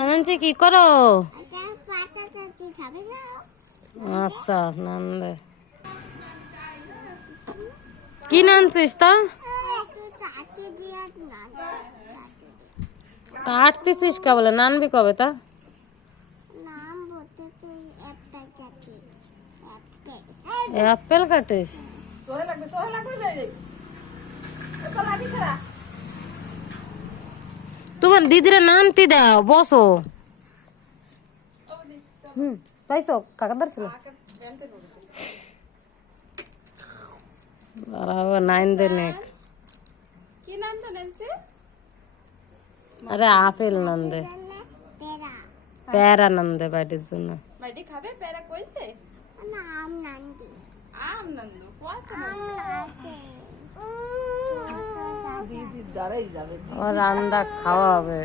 আনছি কি করো? আচ্ছা নান্দে কি নানছিস তা? কাটতেছিস কে বলে? নানবি কবে তা? অ্যাপেল কাটিস? তোমার দিদিরা নানতি দাও, বসো। তাইছো কাকাদার ছিল আরে আপেল নন্দে প্যারা নন্দে বাড়ির জন্য রান্না খাওয়া হবে।